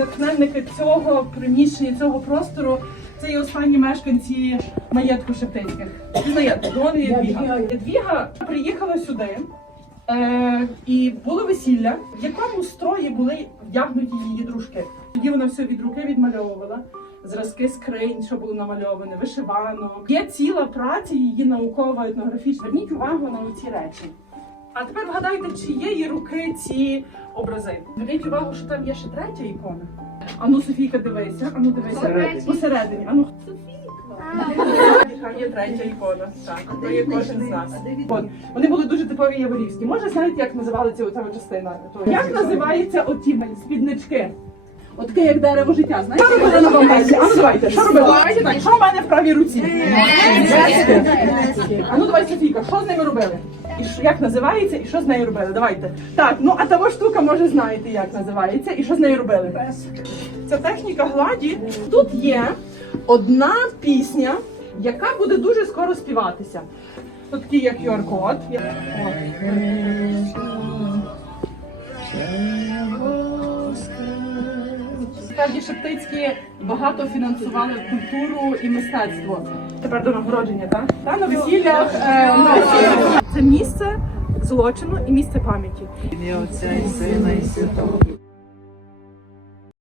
Натхненники цього приміщення, цього простору це і останні мешканці маєтку Шептицьких. Знаєте, Дон і Ядвіга. Ядвіга приїхала сюди. Е, і було весілля, в якому строї були вдягнуті її дружки. Тоді вона все від руки відмальовувала. Зразки скринь, що було намальоване, вишиванок. Є ціла праця її наукова етнографічна. Зверніть увагу на оці речі. А тепер вгадайте, чиєї руки ці образи. Зверніть увагу, що там є ще третя ікона. Ану, Софійка, дивися, ану дивися. Посередині. Ану. Софійка. Є третя ікона. Так, то є кожен з нас. От. Вони були дуже типові яворівські. Може, знаєте, як називалася ця частина? Як називаються оті спіднички? От таке, як дерево життя. Знаєте, що робили на Донбасі? А ну давайте, що робили? Давайте так, що в мене в правій руці? А ну давай, Софійка, що з ними робили? І що, як називається, і що з нею робили? Давайте. Так, ну а того штука, може, знаєте, як називається, і що з нею робили? Це техніка гладі. Тут є одна пісня, яка буде дуже скоро співатися. Тут такий як QR-код. Я- Справді Шептицькі багато фінансували культуру і мистецтво. Тепер до нагородження, так? Та е, на весіллях. Це місце злочину і місце пам'яті. Ім'я Отця і Сина і Святого.